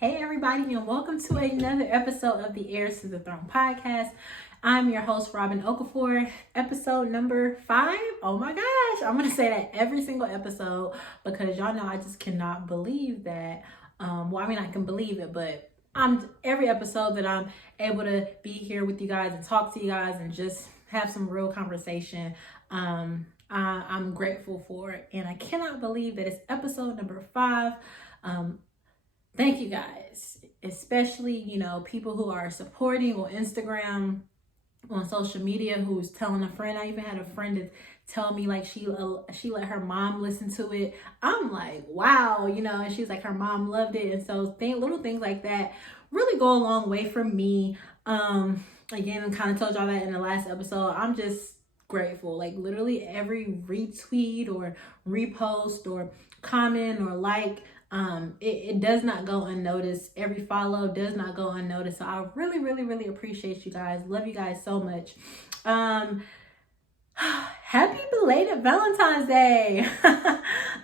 Hey everybody, and welcome to another episode of the Heirs to the Throne podcast. I'm your host, Robin Okafor, episode number 5. Oh my gosh, I'm going to say that every single episode because y'all know I just cannot believe that. I can believe it, but every episode that I'm able to be here with you guys and talk to you guys and just have some real conversation. I'm grateful for it, and I cannot believe that it's episode number 5. Thank you guys, especially, people who are supporting on Instagram, on social media, who's telling a friend. I even had a friend to tell me like she let her mom listen to it. I'm like, wow, and she's like her mom loved it. And so little things like that really go a long way for me. Again, I kind of told y'all that in the last episode. I'm just grateful. Like literally every retweet or repost or comment or like, it does not go unnoticed. Every follow does not go unnoticed. So I really, really, really appreciate you guys. Love you guys so much. Happy belated Valentine's Day.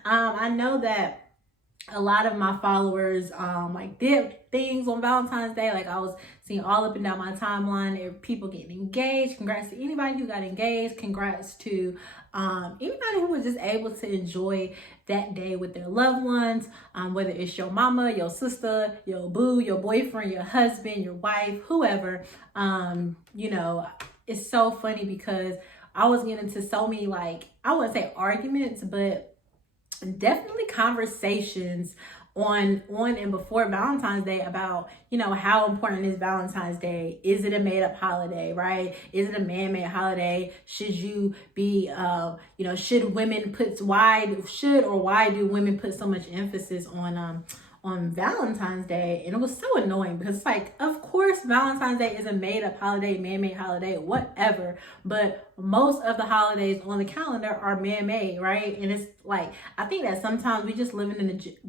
I know that a lot of my followers did things on Valentine's Day. Like I was seeing all up and down my timeline, people getting engaged. Congrats to anybody who got engaged. Congrats to anybody who was just able to enjoy that day with their loved ones, whether it's your mama, your sister, your boo, your boyfriend, your husband, your wife, whoever. It's so funny because I was getting into so many, I wouldn't say arguments, but definitely conversations on and before Valentine's Day about, how important is Valentine's Day? Is it a made-up holiday, right? Is it a man-made holiday? Should you be, should women why do women put so much emphasis on Valentine's Day? And it was so annoying because it's like, of course, Valentine's Day is a made-up holiday, man-made holiday, whatever. But most of the holidays on the calendar are man-made, right? And it's like, I think that sometimes we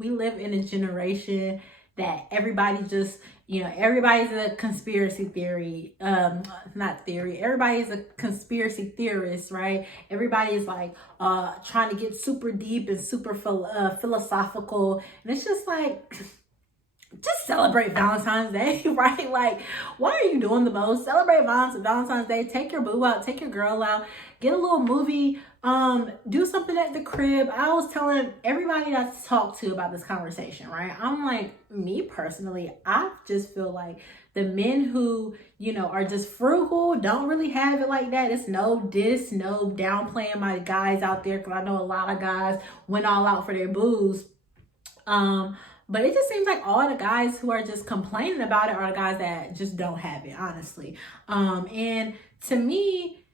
live in a generation that everybody just, everybody's a conspiracy theory, everybody's a conspiracy theorist, right? Everybody's like trying to get super deep and super philosophical, and it's just like, just celebrate Valentine's Day, right? Like, why are you doing the most? Celebrate Valentine's Day. Take your boo out, take your girl out, get a little movie, do something at the crib. I was telling everybody that I talked to about this conversation, right? I'm like, me personally, I just feel like the men who, are just frugal, don't really have it like that. It's no downplaying my guys out there, because I know a lot of guys went all out for their boos. But it just seems like all the guys who are just complaining about it are the guys that just don't have it, honestly. And to me,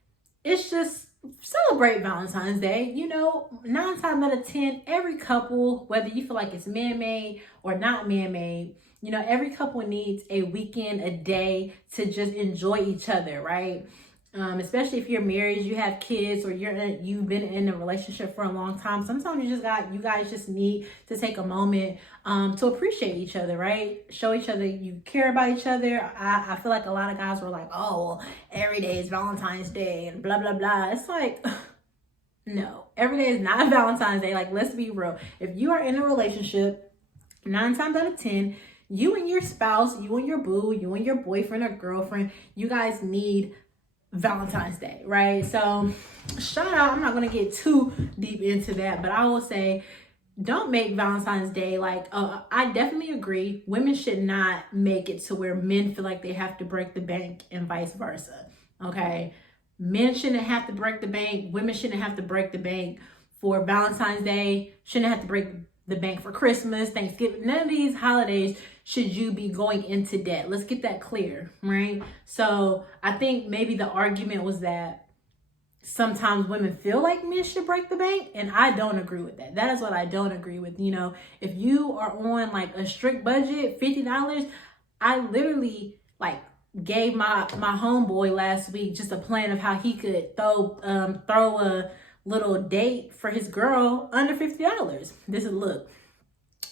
it's just celebrate Valentine's Day. 9 times out of 10, every couple, whether you feel like it's man-made or not man-made, every couple needs a weekend, a day to just enjoy each other, right? Especially if you're married, you have kids, or you've been in a relationship for a long time. Sometimes you guys just need to take a moment to appreciate each other, right? Show each other you care about each other. I feel like a lot of guys were like, oh, well, every day is Valentine's Day and blah, blah, blah. It's like, no, every day is not Valentine's Day. Like, let's be real. If you are in a relationship, 9 times out of 10, you and your spouse, you and your boo, you and your boyfriend or girlfriend, you guys need Valentine's Day, right? So shout out, I'm not going to get too deep into that, but I will say, don't make Valentine's Day I definitely agree. Women should not make it to where men feel like they have to break the bank and vice versa. Okay. Men shouldn't have to break the bank. Women shouldn't have to break the bank for Valentine's Day. Shouldn't have to break the bank for Christmas, Thanksgiving. None of these holidays should you be going into debt. Let's get that clear, right? So I think maybe the argument was that sometimes women feel like men should break the bank, and I don't agree with that. That is what I don't agree with. If you are on like a strict budget, $50, I literally gave my homeboy last week just a plan of how he could throw a little date for his girl under $50. Look,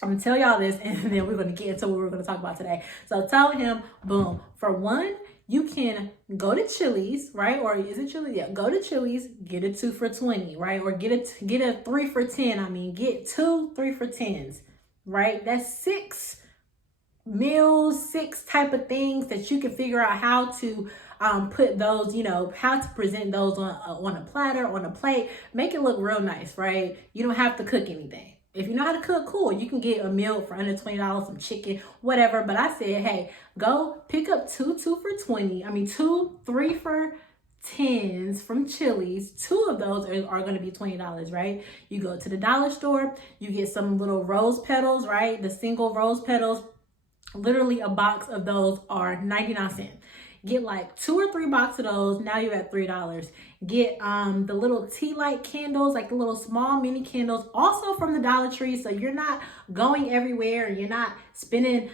I'm gonna tell y'all this, and then we're gonna get into what we're gonna talk about today. So tell him, boom, for one, you can go to Chili's, right? Or is it Chili's? Yeah, go to Chili's, get a 2 for $20, right? Or get a 3 for $10. Get 2 3 for $10s, right? That's 6 meals, 6 type of things that you can figure out how to put those, how to present those on a platter, on a plate, make it look real nice, right? You don't have to cook anything. If you know how to cook, cool. You can get a meal for under $20, some chicken, whatever. But I said, hey, go pick up two for 20. I mean, 3 for 10s from Chili's. 2 of those are going to be $20, right? You go to the dollar store, you get some little rose petals, right? The single rose petals. Literally a box of those are 99 cents. Get like 2 or 3 boxes of those. Now you're at $3. Get the little tea light candles, like the little small mini candles, also from the Dollar Tree. So you're not going everywhere and you're not spending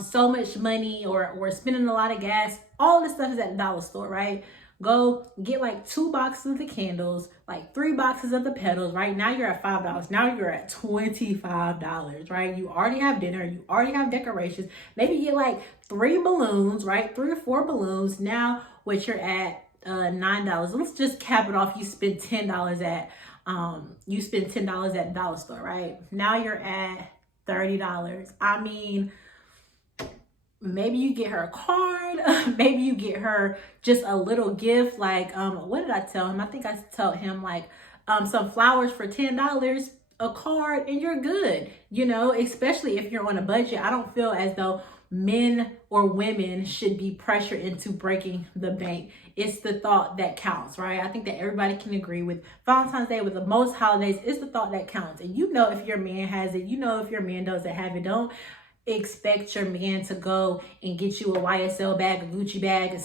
so much money or spending a lot of gas. All this stuff is at the dollar store, right? Go get like 2 boxes of the candles, like 3 boxes of the petals, right? Now you're at $5. Now you're at $25, right? You already have dinner. You already have decorations. Maybe get like 3 balloons, right? 3 or 4 balloons. Now what you're at $9. Let's just cap it off. You spend $10 at the dollar store, right? Now you're at $30. I mean, maybe you get her a card. Maybe you get her just a little gift. Like, what did I tell him? I think I told him like some flowers for $10, a card, and you're good. Especially if you're on a budget. I don't feel as though men or women should be pressured into breaking the bank. It's the thought that counts, right? I think that everybody can agree with Valentine's Day, with the most holidays, it's the thought that counts. And if your man has it, if your man doesn't have it. Don't expect your man to go and get you a YSL bag, a Gucci bag, a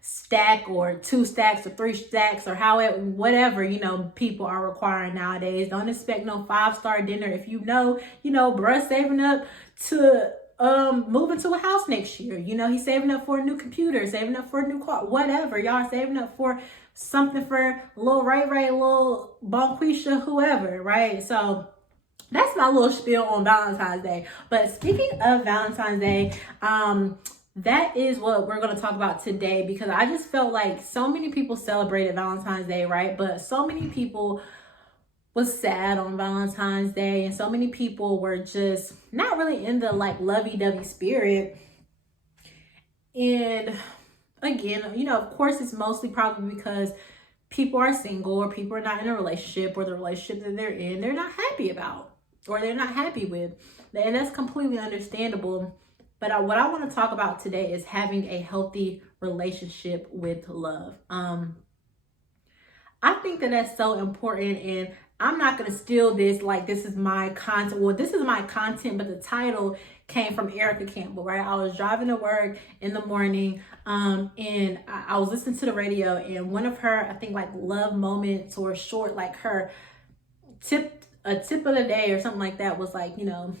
stack or 2 stacks or 3 stacks or whatever, people are requiring nowadays. Don't expect no 5-star dinner if bruh saving up to move into a house next year. He's saving up for a new computer, saving up for a new car, whatever. Y'all saving up for something for little Ray, little Bonquisha, whoever, right? So that's my little spiel on Valentine's Day. But speaking of Valentine's Day, that is what we're going to talk about today, because I just felt like so many people celebrated Valentine's Day, right? But so many people was sad on Valentine's Day, and so many people were just not really in the like lovey-dovey spirit. And again, of course, it's mostly probably because people are single, or people are not in a relationship, or the relationship that they're in, they're not happy about, or they're not happy with. And that's completely understandable. But what I want to talk about today is having a healthy relationship with love. I think that that's so important, and I'm not going to steal this like this is my content. Well, this is my content, but the title came from Erica Campbell, right? I was driving to work in the morning, and I was listening to the radio, and one of her, I think like love moments or short, like her a tip of the day or something like that was like,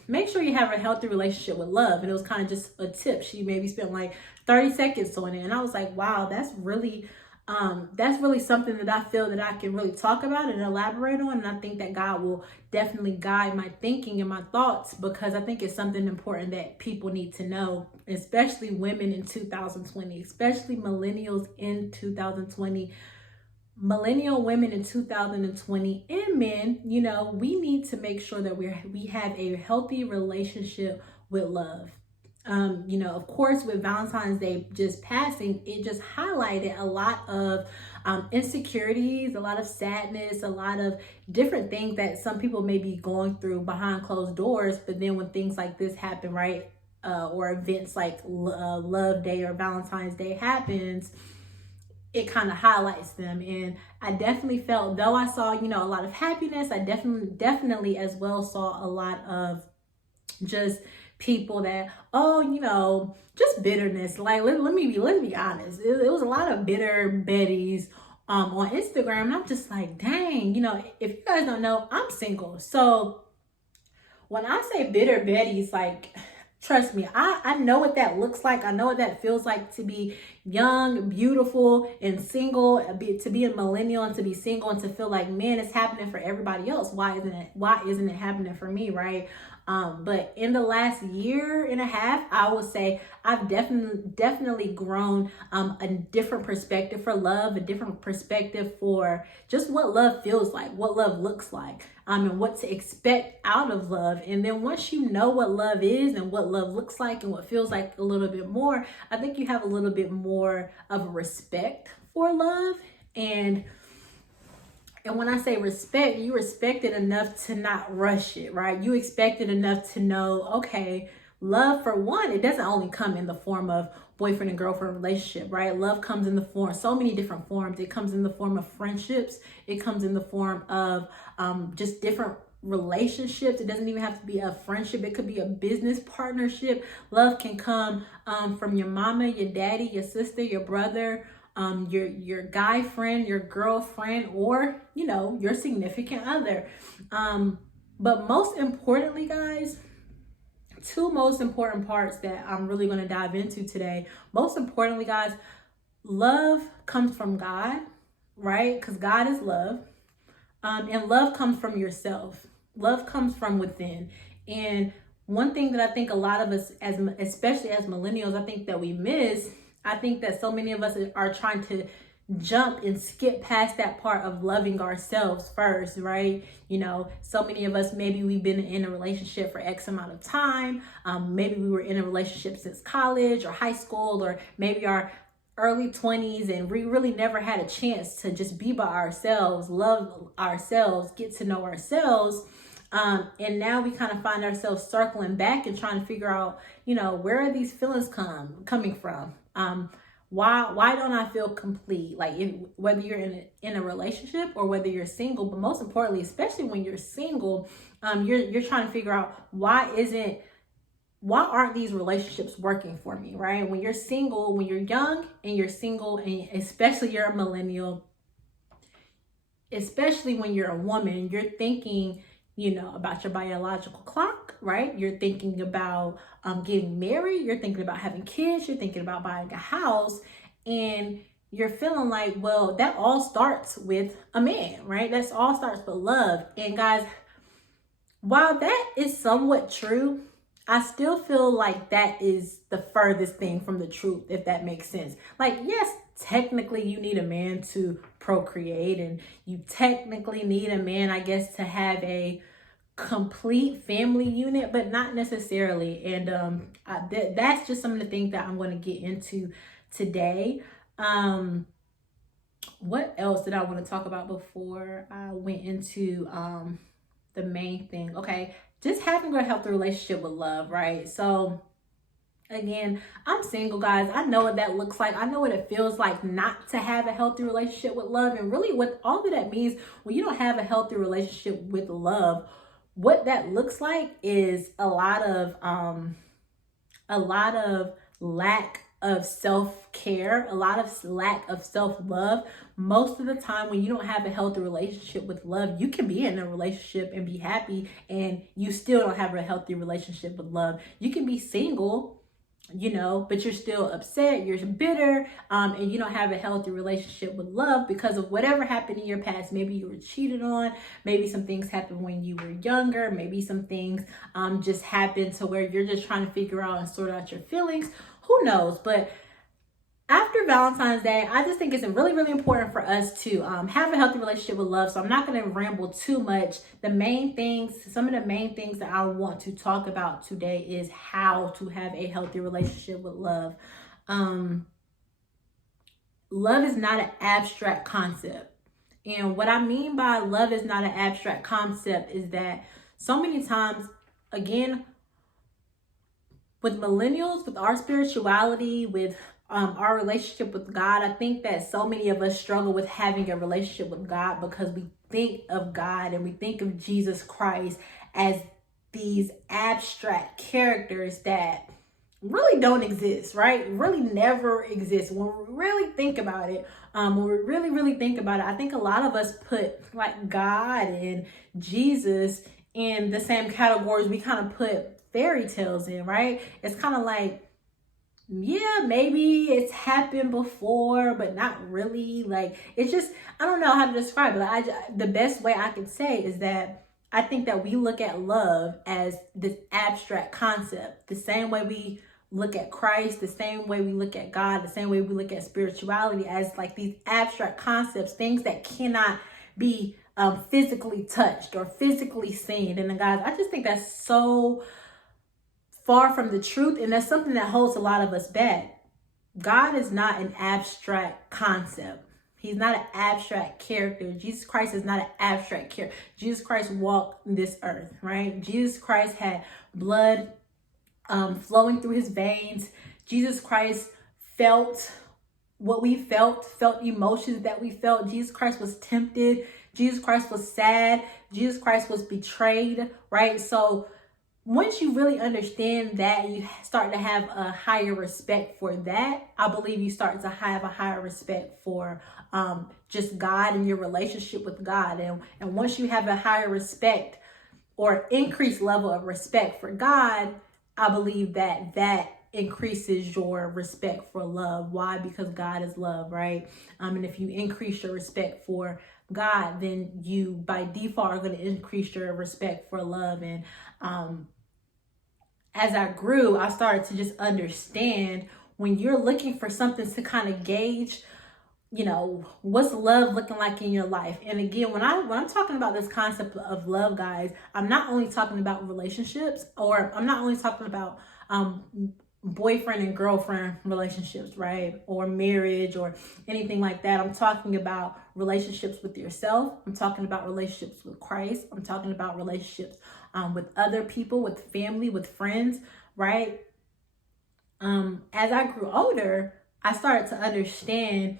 make sure you have a healthy relationship with love. And it was kind of just a tip. She maybe spent like 30 seconds on it. And I was like, wow, that's really something that I feel that I can really talk about and elaborate on. And I think that God will definitely guide my thinking and my thoughts, because I think it's something important that people need to know, especially women in 2020, especially millennials in 2020. Millennial women in 2020 and men, we need to make sure that we have a healthy relationship with love. Of course, with Valentine's Day just passing, it just highlighted a lot of insecurities, a lot of sadness, a lot of different things that some people may be going through behind closed doors. But then when things like this happen, right, or events like Love Day or Valentine's Day happens, it kind of highlights them. And I definitely felt, though I saw, a lot of happiness, I definitely as well saw a lot of just people that, just bitterness. Like, let me be honest. It was a lot of bitter Bettys on Instagram. And I'm just like, dang, if you guys don't know, I'm single. So when I say bitter Bettys, like, trust me, I know what that looks like. I know what that feels like to be young, beautiful, and single, to be a millennial and to be single and to feel like, man, it's happening for everybody else. Why isn't it happening for me, right? But in the last year and a half, I would say I've definitely grown a different perspective for love, a different perspective for just what love feels like, what love looks like, and what to expect out of love. And then once you know what love is and what love looks like and what feels like a little bit more, I think you have a little bit more of a respect for love. And when I say respect, you respect it enough to not rush it, right? You expect it enough to know, okay, love, for one, it doesn't only come in the form of boyfriend and girlfriend relationship, right? Love comes in the form, so many different forms. It comes in the form of friendships. It comes in the form of just different relationships. It doesn't even have to be a friendship. It could be a business partnership. Love can come from your mama, your daddy, your sister, your brother, your guy friend, your girlfriend, or your significant other. But most importantly, guys, two most important parts that I'm really going to dive into today. Most importantly, guys, love comes from God, right? Because God is love. And love comes from yourself. Love comes from within. And one thing that I think a lot of us, especially as millennials, I think that we miss, I think that so many of us are trying to jump and skip past that part of loving ourselves first, right? So many of us, maybe we've been in a relationship for X amount of time. Maybe we were in a relationship since college or high school, or maybe our early 20s, and we really never had a chance to just be by ourselves, love ourselves, get to know ourselves. And now we kind of find ourselves circling back and trying to figure out, where are these feelings coming from? Why don't I feel complete? Like, whether you're in a relationship or whether you're single, but most importantly, especially when you're single, you're trying to figure out why aren't these relationships working for me, right? When you're single, when you're young and you're single, and especially you're a millennial, especially when you're a woman, you're thinking, about your biological clock, right? You're thinking about getting married. You're thinking about having kids. You're thinking about buying a house. And you're feeling like, well, that all starts with a man, right? That's all starts with love. And guys, while that is somewhat true, I still feel like that is the furthest thing from the truth, if that makes sense. Like, yes, technically you need a man to procreate, and you technically need a man, I guess, to have a complete family unit, but not necessarily. And that's just some of the things that I'm going to get into today. What else did I want to talk about before I went into the main thing? Okay, just having a healthy relationship with love, right? So again, I'm single, guys. I know what that looks like. I know what it feels like not to have a healthy relationship with love. And really what all of that means, when you don't have a healthy relationship with love, what that looks like is a lot of lack of self-care, a lot of lack of self-love. Most of the time when you don't have a healthy relationship with love, you can be in a relationship and be happy, and you still don't have a healthy relationship with love. You can be single, but you're still upset, you're bitter, and you don't have a healthy relationship with love because of whatever happened in your past. Maybe you were cheated on, maybe some things happened when you were younger, maybe some things just happened to where you're just trying to figure out and sort out your feelings. Who knows? But after Valentine's Day, I just think it's really, really important for us to have a healthy relationship with love. So I'm not going to ramble too much. Some of the main things that I want to talk about today is how to have a healthy relationship with love. Love is not an abstract concept. And what I mean by love is not an abstract concept is that so many times, again, with millennials, with our spirituality, with our relationship with God, I think that so many of us struggle with having a relationship with God because we think of God and we think of Jesus Christ as these abstract characters that really don't exist, right? Really never exist. When we really think about it, I think a lot of us put like God and Jesus in the same categories we kind of put fairy tales in, right? It's kind of like, yeah, maybe it's happened before, but not really. Like, it's just, I don't know how to describe it. The best way I can say is that I think that we look at love as this abstract concept, the same way we look at Christ, the same way we look at God, the same way we look at spirituality, as like these abstract concepts, things that cannot be physically touched or physically seen. And then, guys, I just think that's so far from the truth, and that's something that holds a lot of us back. God is not an abstract concept. He's not an abstract character. Jesus Christ is not an abstract character. Jesus Christ walked this earth, right? Jesus Christ had blood flowing through his veins. Jesus Christ felt what we felt emotions that we felt. Jesus Christ was tempted. Jesus Christ was sad. Jesus Christ was betrayed, right? So once you really understand that, you start to have a higher respect for that. I believe you start to have a higher respect for just God and your relationship with God. And once you have a higher respect or increased level of respect for God, I believe that increases your respect for love. Why? Because God is love, right? And if you increase your respect for God, then you by default are going to increase your respect for love. And as I grew, I started to just understand when you're looking for something to kind of gauge, you know, what's love looking like in your life. And again, when I'm talking about this concept of love, guys, I'm not only talking about relationships, or I'm not only talking about boyfriend and girlfriend relationships, right? Or marriage or anything like that. I'm talking about relationships with yourself. I'm talking about relationships with Christ. I'm talking about relationships with other people, with family, with friends, right? As I grew older, I started to understand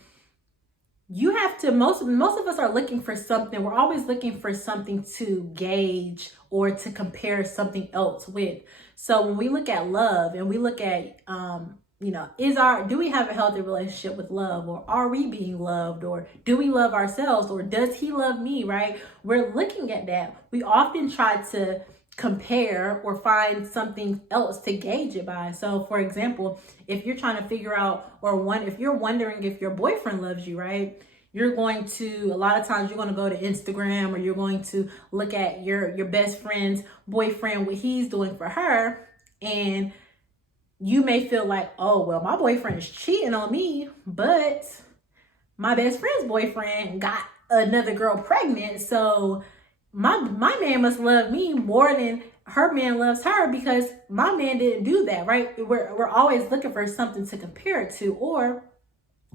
you have to, most of us are looking for something. We're always looking for something to gauge or to compare something else with. So when we look at love and we look at, do we have a healthy relationship with love, or are we being loved, or do we love ourselves, or does he love me, right? We're looking at that. We often try to compare or find something else to gauge it by. So for example, if you're trying to figure out, if you're wondering if your boyfriend loves you, right? You're going to, a lot of times you're going to go to Instagram, or you're going to look at your best friend's boyfriend, what he's doing for her. And you may feel like, oh, well, my boyfriend is cheating on me, but my best friend's boyfriend got another girl pregnant. So my man must love me more than her man loves her, because my man didn't do that, right? We're always looking for something to compare it to. Or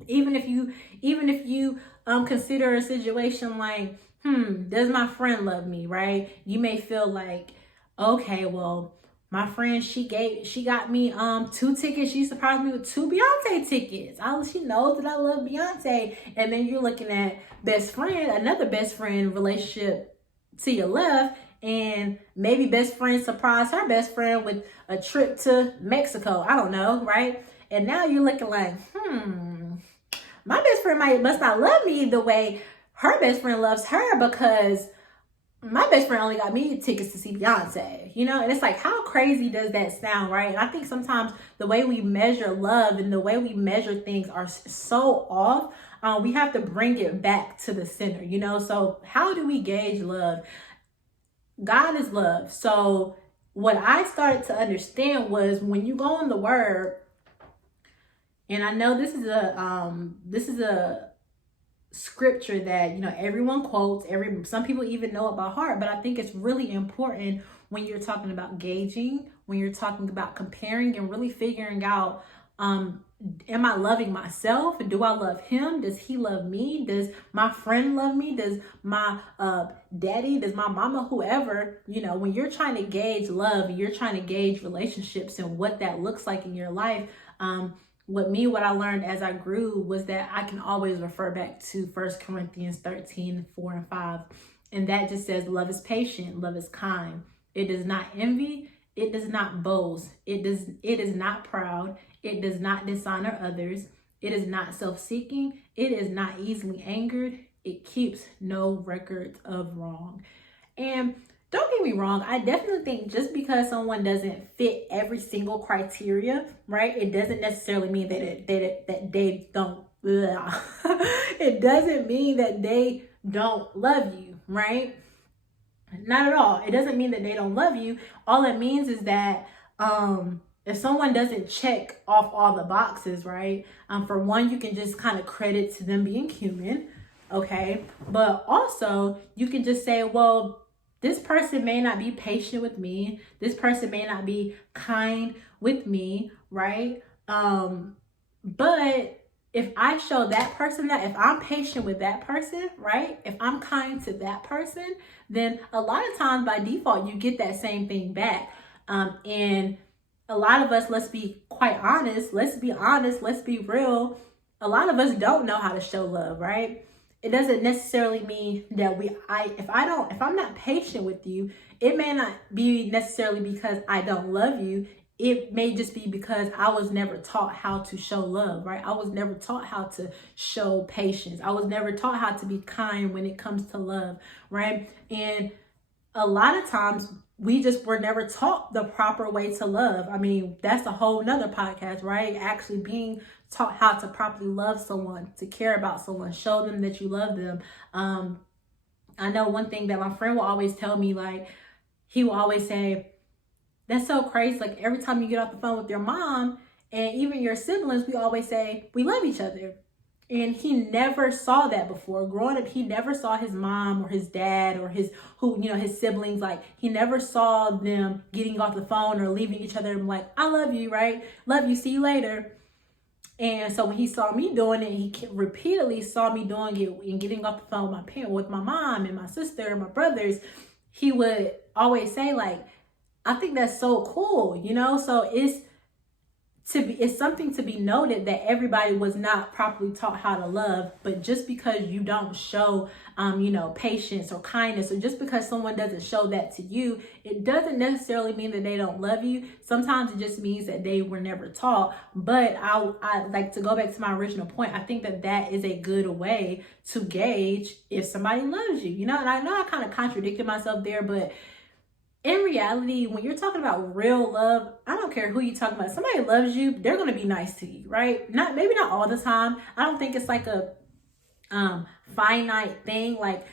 even if you consider a situation like, does my friend love me, right? You may feel like, okay, well, my friend, she got me 2 tickets. She surprised me with 2 Beyonce tickets. She knows that I love Beyonce. And then you're looking at another best friend relationship to your left, and maybe best friend surprised her best friend with a trip to Mexico. I don't know, right? And now you're looking like, my best friend must not love me the way her best friend loves her, because my best friend only got me tickets to see Beyonce, and it's like, how crazy does that sound, right? And I think sometimes the way we measure love and the way we measure things are so off. We have to bring it back to the center, So how do we gauge love? God is love. So what I started to understand was, when you go in the Word, and I know this is a scripture that everyone quotes, some people even know it by heart, but I think it's really important when you're talking about gauging, when you're talking about comparing and really figuring out, am I loving myself? Do I love him? Does he love me? Does my friend love me? Does my daddy, does my mama, whoever, when you're trying to gauge love, you're trying to gauge relationships and what that looks like in your life, what I learned as I grew was that I can always refer back to 1 Corinthians 13, 4 and 5. And that just says, love is patient, love is kind. It does not envy, it does not boast, it is not proud, it does not dishonor others, it is not self-seeking, it is not easily angered, it keeps no record of wrong. And don't get me wrong, I definitely think just because someone doesn't fit every single criteria, right, it doesn't necessarily mean that they don't, it doesn't mean that they don't love you, right? Not at all. It doesn't mean that they don't love you. All it means is that if someone doesn't check off all the boxes, right? For one, you can just kind of credit to them being human, okay? But also, you can just say, well, this person may not be patient with me. This person may not be kind with me, right? But if I show that person that, if I'm patient with that person, right? If I'm kind to that person, then a lot of times by default, you get that same thing back. And a lot of us, let's be quite honest, let's be real. A lot of us don't know how to show love, right? It doesn't necessarily mean that if I'm not patient with you, it may not be necessarily because I don't love you. It may just be because I was never taught how to show love, right? I was never taught how to show patience. I was never taught how to be kind when it comes to love, right? And a lot of times we just were never taught the proper way to love. I mean, that's a whole nother podcast, right? Actually being taught how to properly love someone, to care about someone, show them that you love them. I know one thing that my friend will always tell me, like, he will always say, that's so crazy. Like, every time you get off the phone with your mom and even your siblings, we always say, we love each other. And he never saw that before. Growing up, he never saw his mom or his dad or his siblings. Like, he never saw them getting off the phone or leaving each other and like, I love you, right? Love you, see you later. And so when he saw me doing it, he repeatedly saw me doing it and getting off the phone with my mom and my sister and my brothers. He would always say, like, I think that's so cool, So it's something to be noted that everybody was not properly taught how to love. But just because you don't show, patience or kindness, or just because someone doesn't show that to you, it doesn't necessarily mean that they don't love you. Sometimes it just means that they were never taught. But I like to go back to my original point. I think that is a good way to gauge if somebody loves you, And I know I kind of contradicted myself there, but in reality, when you're talking about real love, I don't care who you're talking about. Somebody loves you, they're going to be nice to you, right? Maybe not all the time. I don't think it's like a finite thing. Like,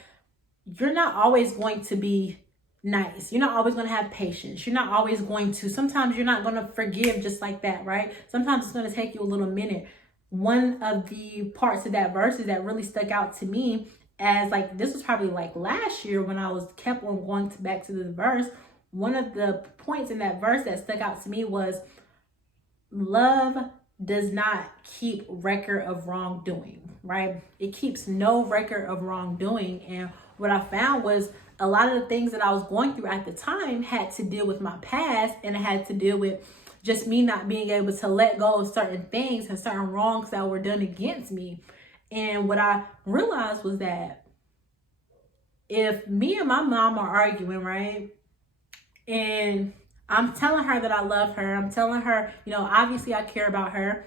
you're not always going to be nice. You're not always going to have patience. You're not always going to. Sometimes you're not going to forgive just like that, right? Sometimes it's going to take you a little minute. One of the parts of that verses that really stuck out to me, as like, this was probably like last year when I kept on going back to this verse. One of the points in that verse that stuck out to me was, love does not keep record of wrongdoing, right? It keeps no record of wrongdoing. And what I found was a lot of the things that I was going through at the time had to deal with my past, and it had to deal with just me not being able to let go of certain things and certain wrongs that were done against me. And what I realized was that if me and my mom are arguing, right, and I'm telling her that I love her, I'm telling her, obviously I care about her,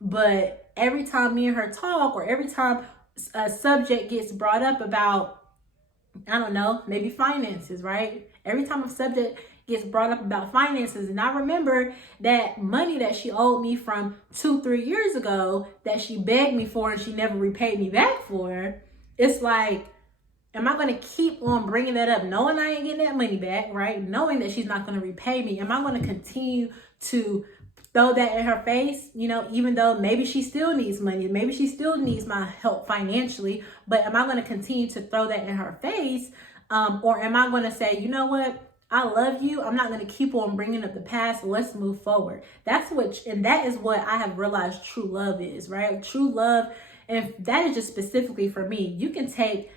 but every time me and her talk, or every time a subject gets brought up about, I don't know, maybe finances, right? Every time a subject gets brought up about finances, and I remember that money that she owed me from 2-3 years ago that she begged me for and she never repaid me back for, it's like, am I going to keep on bringing that up knowing I ain't getting that money back, right? Knowing that she's not going to repay me? Am I going to continue to throw that in her face, even though maybe she still needs money, maybe she still needs my help financially, but am I going to continue to throw that in her face? Or am I going to say, you know what? I love you. I'm not going to keep on bringing up the past. Let's move forward. that is what I have realized true love is, right? True love. And that is just specifically for me. You can take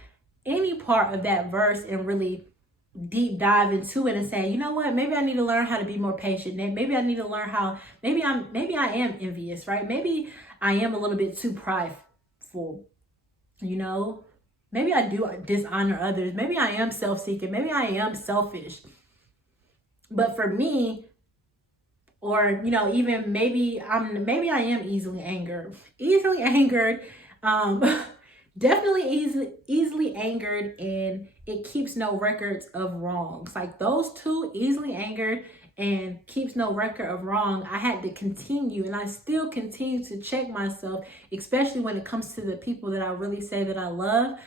any part of that verse and really deep dive into it and say, you know what, maybe I need to learn how to be more patient. Maybe I need to learn how, maybe I am envious, right? Maybe I am a little bit too prideful, maybe I do dishonor others. Maybe I am self-seeking. Maybe I am selfish. But for me, or, even maybe I am easily angered, definitely easily angered, and it keeps no records of wrongs. Like, those two, easily angered and keeps no record of wrong, I had to continue, and I still continue to check myself, especially when it comes to the people that I really say that I love.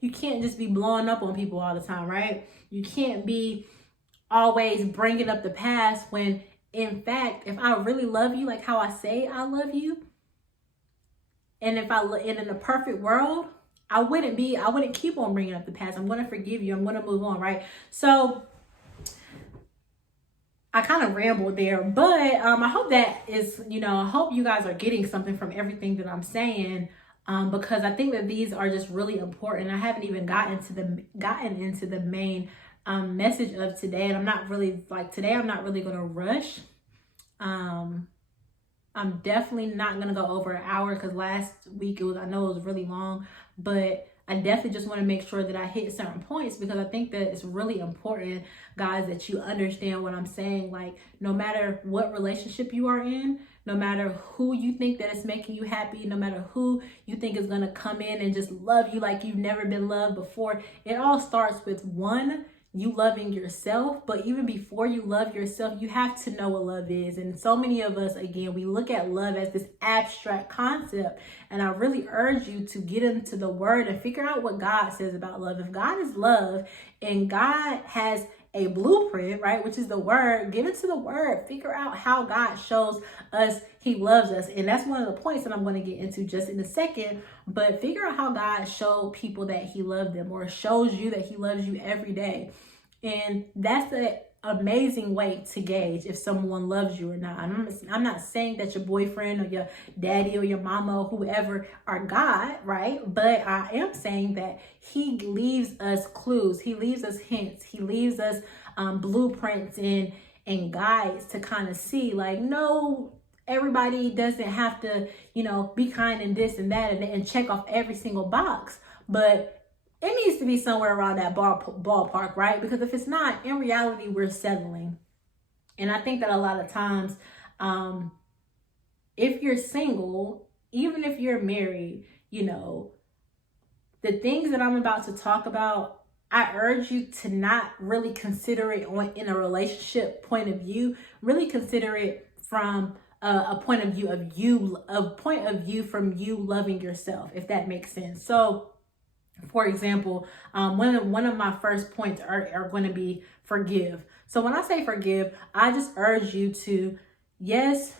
You can't just be blowing up on people all the time, right? You can't be always bringing up the past when, in fact, if I really love you like how I say I love you, and in a perfect world, I wouldn't keep on bringing up the past. I'm going to forgive you. I'm going to move on, right? So I kind of rambled there, but I hope that is, I hope you guys are getting something from everything that I'm saying, because I think that these are just really important. I haven't even gotten into the main message of today, and I'm not really going to rush. I'm definitely not going to go over an hour, because last week I know it was really long, but I definitely just want to make sure that I hit certain points, because I think that it's really important, guys, that you understand what I'm saying. Like, no matter what relationship you are in, no matter who you think that is making you happy, no matter who you think is going to come in and just love you like you've never been loved before, it all starts with you loving yourself. But even before you love yourself, you have to know what love is. And so many of us, again, we look at love as this abstract concept. And I really urge you to get into the word and figure out what God says about love. If God is love and God has a blueprint, right, which is the word, get into the word, figure out how God shows us he loves us. And that's one of the points that I'm going to get into just in a second. But figure out how God showed people that he loved them, or shows you that he loves you every day. And that's an amazing way to gauge if someone loves you or not. I'm not saying that your boyfriend or your daddy or your mama or whoever are God, right? But I am saying that he leaves us clues. He leaves us hints. He leaves us blueprints and guides to kind of see, like, no, everybody doesn't have to, be kind and this and that and check off every single box. But it needs to be somewhere around that ballpark, right? Because if it's not, in reality, we're settling. And I think that a lot of times, if you're single, even if you're married, the things that I'm about to talk about, I urge you to not really consider it in a relationship point of view. Really consider it from a point of view from you loving yourself, if that makes sense. So, for example, one of my first points are going to be forgive. So when I say forgive, I just urge you to, yes,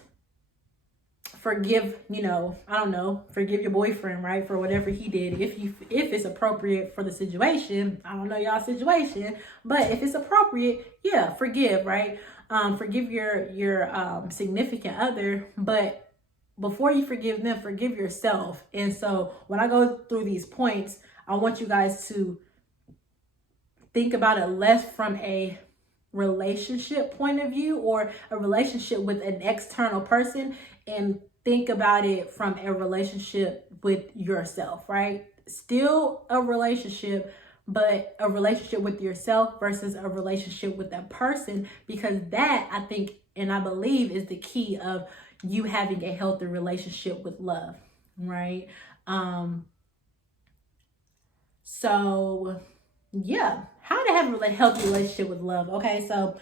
forgive, forgive your boyfriend, right, for whatever he did. If it's appropriate for the situation. I don't know y'all's situation, but if it's appropriate, yeah, forgive, right? Forgive your significant other, but before you forgive them, forgive yourself. And so when I go through these points, I want you guys to think about it less from a relationship point of view or a relationship with an external person, and think about it from a relationship with yourself, right? Still a relationship, but a relationship with yourself versus a relationship with that person, because that, I think, and I believe, is the key of you having a healthy relationship with love, right? So yeah, how to have a healthy relationship with love. Okay, so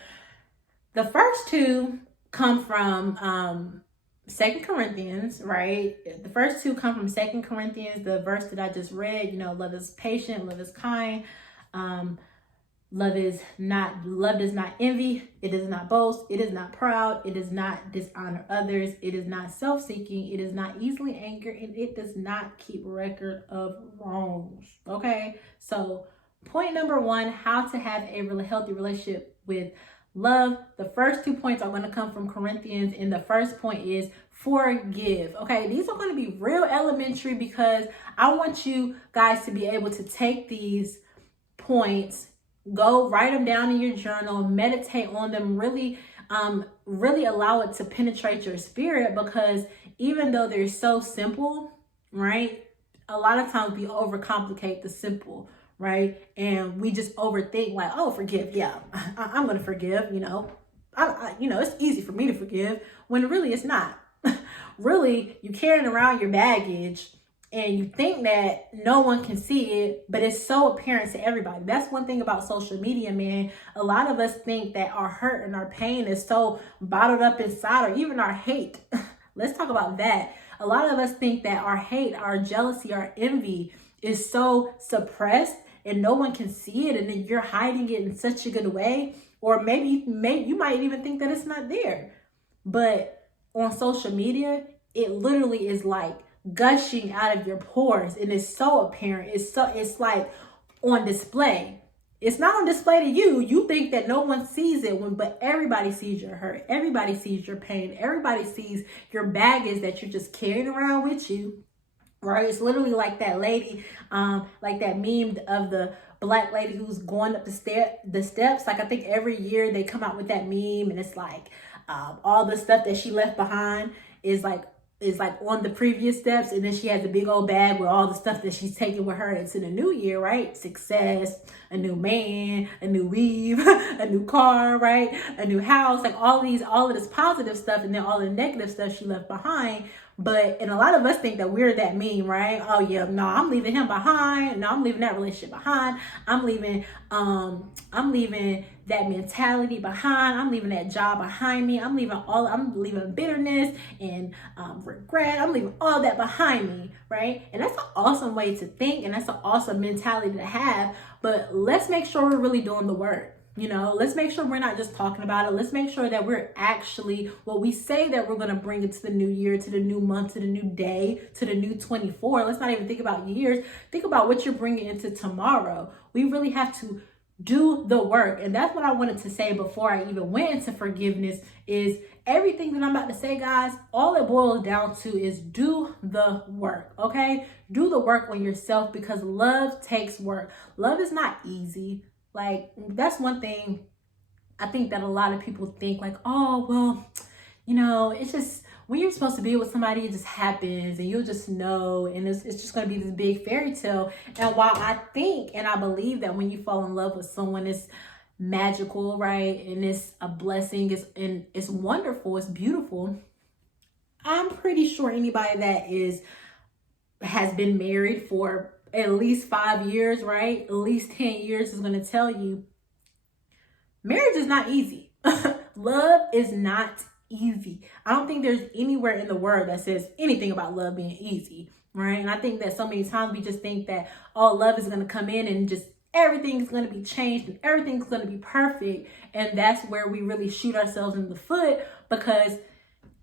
the first two come from 2 Corinthians, right? The first two come from 2 Corinthians, the verse that I just read. Love is patient, love is kind. Love does not envy, it does not boast, it is not proud, it does not dishonor others, it is not self-seeking, it is not easily angered, and it does not keep record of wrongs. Okay, so point number one, how to have a really healthy relationship with love. The first 2 points are going to come from Corinthians, and the first point is forgive. Okay, these are going to be real elementary, because I want you guys to be able to take these points, go write them down in your journal, meditate on them, really allow it to penetrate your spirit, because even though they're so simple, right, a lot of times we overcomplicate the simple, right? And we just overthink, like, oh, forgive, yeah, I'm gonna forgive, it's easy for me to forgive, when really it's not. Really, you carrying around your baggage, and you think that no one can see it, but it's so apparent to everybody. That's one thing about social media, man. A lot of us think that our hurt and our pain is so bottled up inside, or even our hate. Let's talk about that. A lot of us think that our hate, our jealousy, our envy is so suppressed and no one can see it, and then you're hiding it in such a good way. Or maybe you might even think that it's not there. But on social media, it literally is like gushing out of your pores, and it's so apparent. It's like on display. It's not on display to you. You think that no one sees it, but everybody sees your hurt. Everybody sees your pain. Everybody sees your baggage that you're just carrying around with you. Right? It's literally like that lady, like that meme of the Black lady who's going up the steps. Like, I think every year they come out with that meme, and it's like all the stuff that she left behind is like on the previous steps, and then she has a big old bag with all the stuff that she's taking with her into the new year, right? Success, a new man, a new weave, a new car, right? A new house, like all of this positive stuff, and then all the negative stuff she left behind. And a lot of us think that we're that meme, right? Oh yeah, no, I'm leaving him behind. No, I'm leaving that relationship behind. I'm leaving that mentality behind. I'm leaving that job behind me. I'm leaving bitterness and regret. I'm leaving all that behind me, right? And that's an awesome way to think, and that's an awesome mentality to have. But let's make sure we're really doing the work. Let's make sure we're not just talking about it. Let's make sure that we're actually what we say that we're going to bring it to the new year, to the new month, to the new day, to the new 24. Let's not even think about years. Think about what you're bringing into tomorrow. We really have to do the work. And that's what I wanted to say before I even went into forgiveness is everything that I'm about to say, guys, all it boils down to is do the work, okay? Do the work on yourself, because love takes work. Love is not easy. Like, that's one thing I think that a lot of people think, like, oh, well, it's just when you're supposed to be with somebody, it just happens and you'll just know, and it's just going to be this big fairy tale. And while I think and I believe that when you fall in love with someone, it's magical, right? And it's a blessing, it's wonderful, it's beautiful. I'm pretty sure anybody that has been married for at least 5 years, right? At least 10 years is going to tell you marriage is not easy. Love is not easy. I don't think there's anywhere in the word that says anything about love being easy, right? And I think that so many times we just think that all love is going to come in and just everything's going to be changed and everything's going to be perfect. And that's where we really shoot ourselves in the foot, because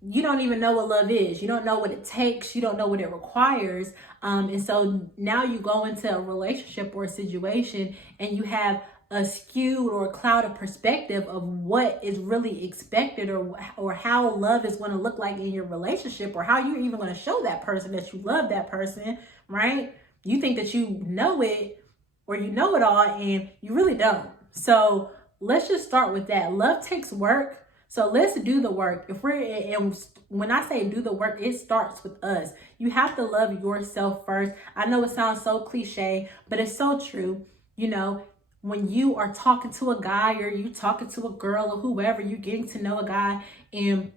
you don't even know what love is. You don't know what it takes. You don't know what it requires. And so now you go into a relationship or a situation and you have a skewed or a clouded perspective of what is really expected, or how love is going to look like in your relationship, or how you're even going to show that person that you love that person, right? You think that you know it, or you know it all, and you really don't. So let's just start with that. Love takes work. So let's do the work. And when I say do the work, it starts with us. You have to love yourself first. I know it sounds so cliche, but it's so true. When you are talking to a guy, or you talking to a girl, or whoever, you're getting to know a guy, and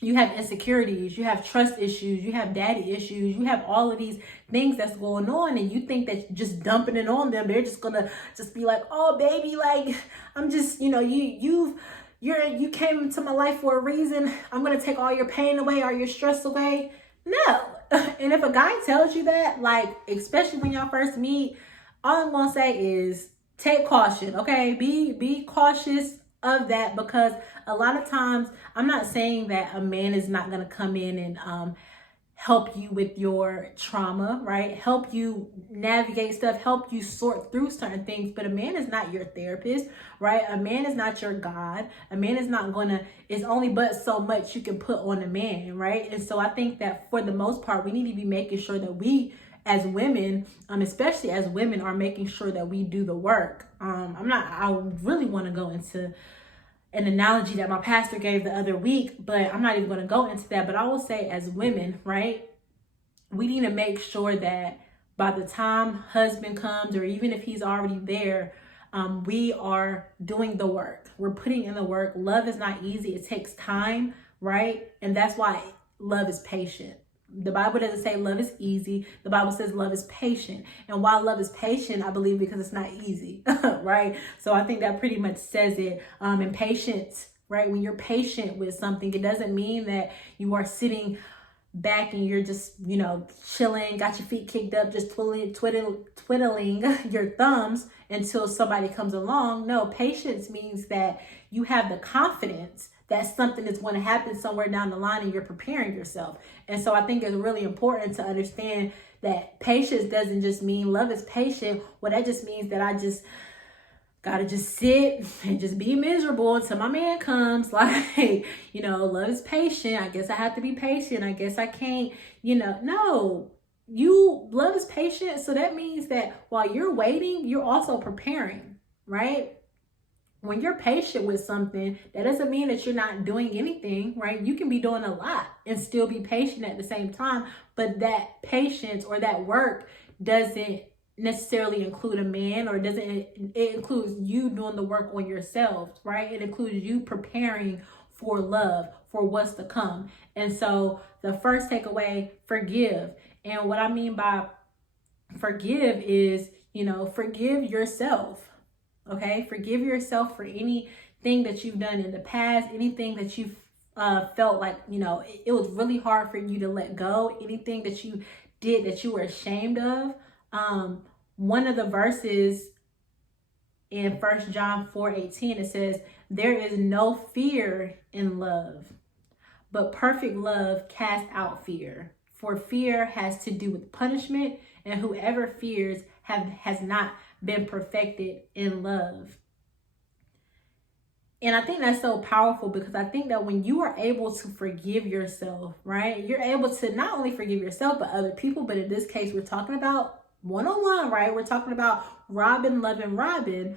you have insecurities, you have trust issues, you have daddy issues, you have all of these things that's going on, and you think that just dumping it on them, they're just gonna just be like, oh baby, like I'm just, you came into my life for a reason. I'm going to take all your pain away, all your stress away. No. And if a guy tells you that, like, especially when y'all first meet, all I'm going to say is take caution, okay? Be cautious of that, because a lot of times, I'm not saying that a man is not going to come in and help you with your trauma, right? Help you navigate stuff, help you sort through certain things. But a man is not your therapist, right? A man is not your God. A man is not it's only but so much you can put on a man, right? And so I think that for the most part, we need to be making sure that we as women, especially as women, are making sure that we do the work. I really want to go into an analogy that my pastor gave the other week, but I'm not even going to go into that. But I will say, as women, right, we need to make sure that by the time husband comes, or even if he's already there, we are doing the work. We're putting in the work. Love is not easy. It takes time, right? And that's why love is patient. The Bible doesn't say love is easy. The Bible says love is patient. And while love is patient, I believe because it's not easy, right? So I think that pretty much says it. And patience, right? When you're patient with something, it doesn't mean that you are sitting back and you're just, chilling, got your feet kicked up, just twiddling your thumbs until somebody comes along. No, patience means that you have the confidence that something is going to happen somewhere down the line and you're preparing yourself. And so I think it's really important to understand that patience doesn't just mean love is patient. Well, that just means that I just gotta just sit and just be miserable until my man comes. Like, love is patient. I guess I have to be patient. I guess I can't, no. Love is patient. So that means that while you're waiting, you're also preparing, right? When you're patient with something, that doesn't mean that you're not doing anything, right? You can be doing a lot and still be patient at the same time. But that patience or that work doesn't necessarily include a man, or it includes you doing the work on yourself, right? It includes you preparing for love, for what's to come. And so the first takeaway, forgive. And what I mean by forgive is, forgive yourself. Okay, forgive yourself for anything that you've done in the past, anything that you've felt like, it was really hard for you to let go, anything that you did that you were ashamed of. One of the verses in 1 John 4:18, it says, there is no fear in love, but perfect love casts out fear. For fear has to do with punishment, and whoever fears has not been perfected in love. And I think that's so powerful, because I think that when you are able to forgive yourself, right, you're able to not only forgive yourself, but other people. But in this case, we're talking about one-on-one, right? We're talking about Robin loving Robin.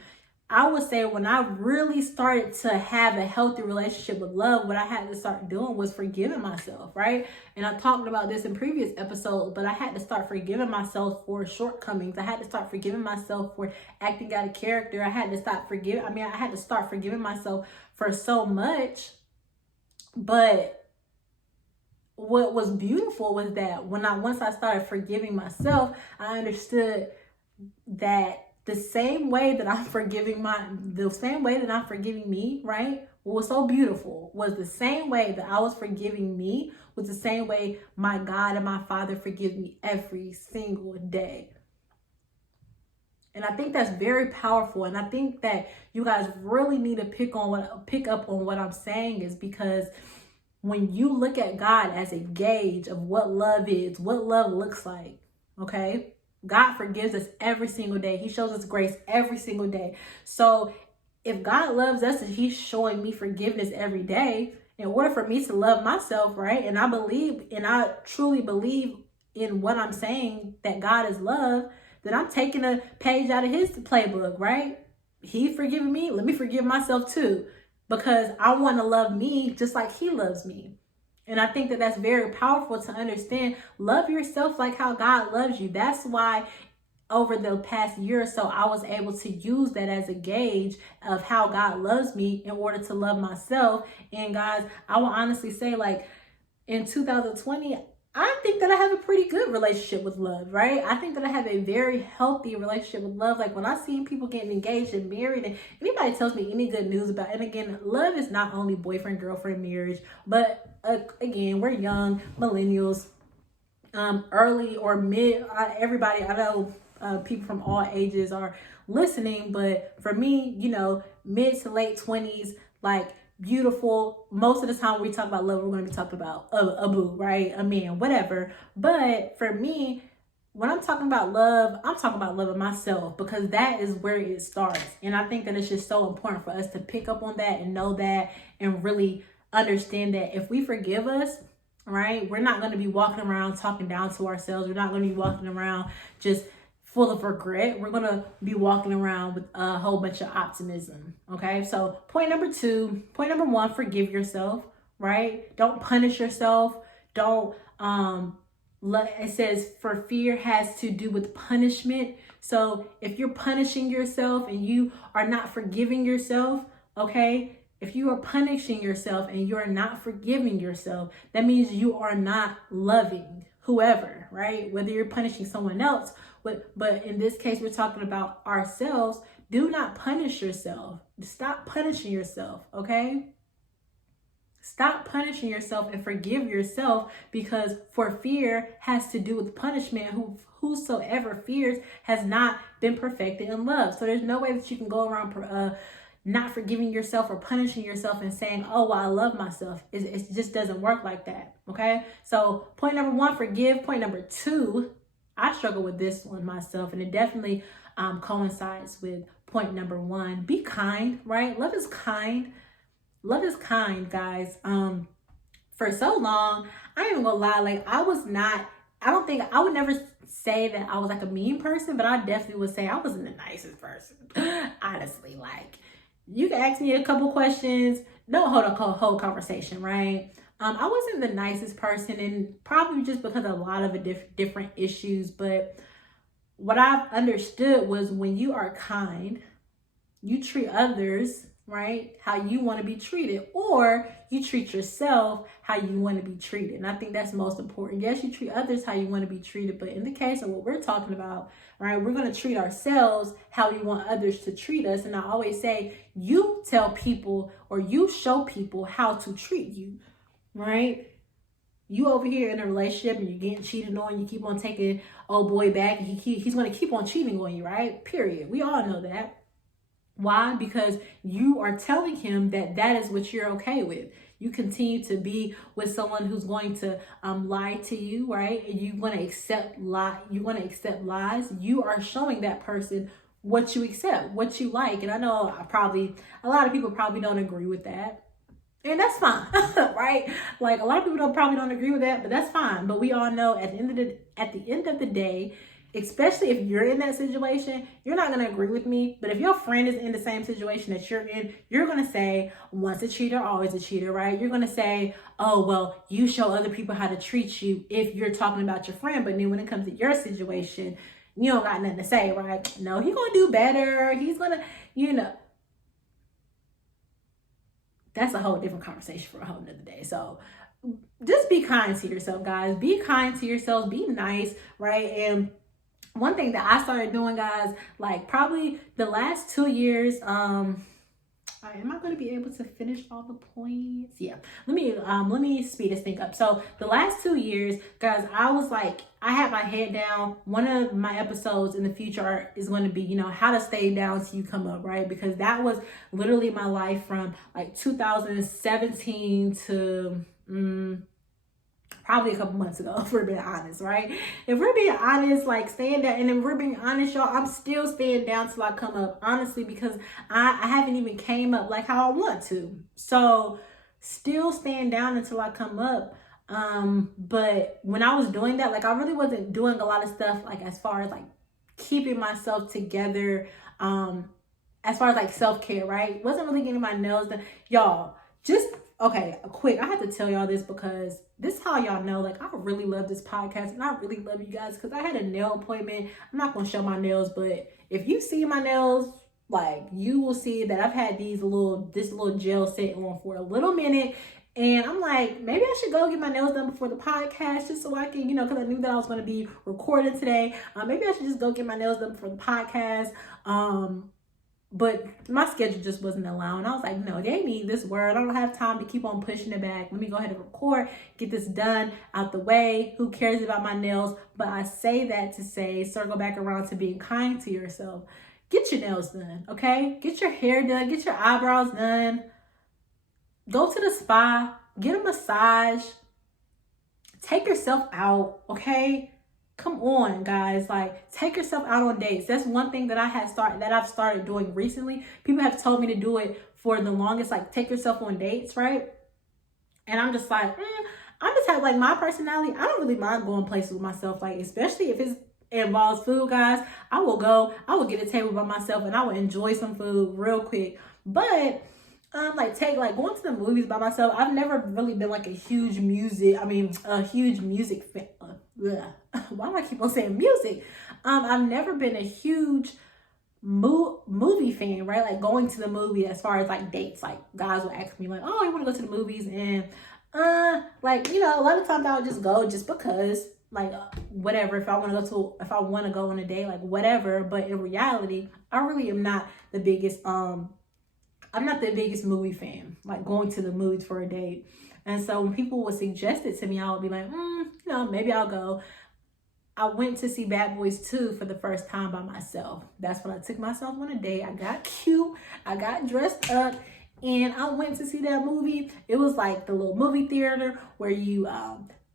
I would say when I really started to have a healthy relationship with love, what I had to start doing was forgiving myself, right? And I talked about this in previous episodes, but I had to start forgiving myself for shortcomings. I had to start forgiving myself for acting out of character. I had to start forgiving myself for so much. But what was beautiful was that once I started forgiving myself, I understood that the same way that I'm forgiving me, right? What was so beautiful was the same way that I was forgiving me was the same way my God and my Father forgive me every single day. And I think that's very powerful. And I think that you guys really need to pick up on what I'm saying, is because when you look at God as a gauge of what love is, what love looks like, okay? God forgives us every single day. He shows us grace every single day. So if God loves us and he's showing me forgiveness every day, in order for me to love myself, right? And I truly believe in what I'm saying, that God is love, then I'm taking a page out of his playbook, right? He forgiven me. Let me forgive myself too, because I want to love me just like he loves me. And I think that that's very powerful to understand. Love yourself like how God loves you. That's why over the past year or so, I was able to use that as a gauge of how God loves me in order to love myself. And guys, I will honestly say, like, in 2020, I think that I have a pretty good relationship with love, right? I think that I have a very healthy relationship with love. Like when I see people getting engaged and married, and anybody tells me any good news about it, and again, love is not only boyfriend, girlfriend, marriage, but again, we're young, millennials, early or mid, everybody, I know people from all ages are listening, but for me, mid to late 20s, like, beautiful. Most of the time we talk about love, we're going to be talking about a boo, right? A man, whatever. But for me, when I'm talking about love, I'm talking about loving myself, because that is where it starts. And I think that it's just so important for us to pick up on that and know that, and really understand that if we forgive us, right, we're not going to be walking around talking down to ourselves. We're not going to be walking around just full of regret. We're going to be walking around with a whole bunch of optimism. Okay. So point number one, forgive yourself, right? Don't punish yourself. Don't, it says for fear has to do with punishment. So if you're punishing yourself and you are not forgiving yourself, okay, If you are punishing yourself and you are not forgiving yourself, that means you are not loving whoever, right? Whether you're punishing someone else, but in this case, we're talking about ourselves. Do not punish yourself. Stop punishing yourself, okay? Stop punishing yourself and forgive yourself, because for fear has to do with punishment. Whosoever fears has not been perfected in love. So there's no way that you can go around not forgiving yourself or punishing yourself and saying, oh, well, I love myself. It just doesn't work like that, okay? So point number one, forgive. Point number two, I struggle with this one myself, and it definitely coincides with point number one. Be kind, right? Love is kind. Love is kind, guys. For so long, I ain't even gonna lie, like I don't think I would never say that I was like a mean person, but I definitely would say I wasn't the nicest person. Honestly, like you can ask me a couple questions, don't hold a whole conversation, right? I wasn't the nicest person, and probably just because of a lot of different issues. But what I've understood was when you are kind, you treat others, right, how you want to be treated, or you treat yourself how you want to be treated. And I think that's most important. Yes, you treat others how you want to be treated, but in the case of what we're talking about, right, we're going to treat ourselves how we want others to treat us. And I always say, you tell people or you show people how to treat you, right? You over here in a relationship and you're getting cheated on, you keep on taking old boy back, and he's going to keep on cheating on you, right? Period. We all know that. Why? Because you are telling him that is what you're okay with. You continue to be with someone who's going to lie to you, right? And you want to accept lies. You are showing that person what you accept, what you like. And I know a lot of people probably don't agree with that. And that's fine, right? Like a lot of people probably don't agree with that, but that's fine. But we all know at the end of the day, especially if you're in that situation, you're not going to agree with me. But if your friend is in the same situation that you're in, you're going to say, once a cheater, always a cheater, right? You're going to say, oh, well, you show other people how to treat you if you're talking about your friend. But then when it comes to your situation, you don't got nothing to say, right? No, he's going to do better. He's going to, that's a whole different conversation for a whole nother day. So just be kind to yourself, guys. Be kind to yourselves. Be nice, right? And one thing that I started doing, guys, like probably the last 2 years, am I going to be able to finish all the points? Yeah. Let me speed this thing up. So the last 2 years, guys, I had my head down. One of my episodes in the future is going to be, how to stay down till you come up, right? Because that was literally my life from like 2017 to probably a couple months ago, if we're being honest, right? If we're being honest, like staying down, and if we're being honest, y'all, I'm still staying down till I come up, honestly, because I haven't even came up like how I want to. So still staying down until I come up. But when I was doing that, like I really wasn't doing a lot of stuff, like as far as like keeping myself together, as far as like self-care, right? Wasn't really getting my nails done. Y'all, okay, quick, I have to tell y'all this because this is how y'all know, like, I really love this podcast and I really love you guys because I had a nail appointment. I'm not going to show my nails, but if you see my nails, like, you will see that I've had this little gel set on for a little minute. And I'm like, maybe I should go get my nails done before the podcast just so I can, because I knew that I was going to be recording today. Maybe I should just go get my nails done before the podcast. But my schedule just wasn't allowing. I was like, no, they need this word. I don't have time to keep on pushing it back. Let me go ahead and record, get this done, out the way. Who cares about my nails? But I say that to say, circle back around to being kind to yourself. Get your nails done, okay? Get your hair done. Get your eyebrows done. Go to the spa. Get a massage. Take yourself out, okay? Come on, guys. Like, take yourself out on dates. That's one thing that I've started doing recently. People have told me to do it for the longest, like take yourself on dates, right? And I'm just like, I'm just have like my personality. I don't really mind going places with myself, like especially if it involves food, guys. I will get a table by myself and I will enjoy some food real quick. But going to the movies by myself, I've never really been like a huge music fan. Why do I keep on saying music? I've never been a huge movie fan, right? Like going to the movie as far as like dates. Like guys will ask me like, oh, you want to go to the movies? And like, you know, a lot of times I'll just go just because, like, whatever. If I want to go on a date, like whatever. But in reality, I really am not the biggest I'm not the biggest movie fan, like going to the movies for a date. And so when people would suggest it to me, I would be like, you know, maybe I'll go. I went to see Bad Boys 2 for the first time by myself. That's when I took myself on a date. I got cute. I got dressed up. And I went to see that movie. It was like the little movie theater where you,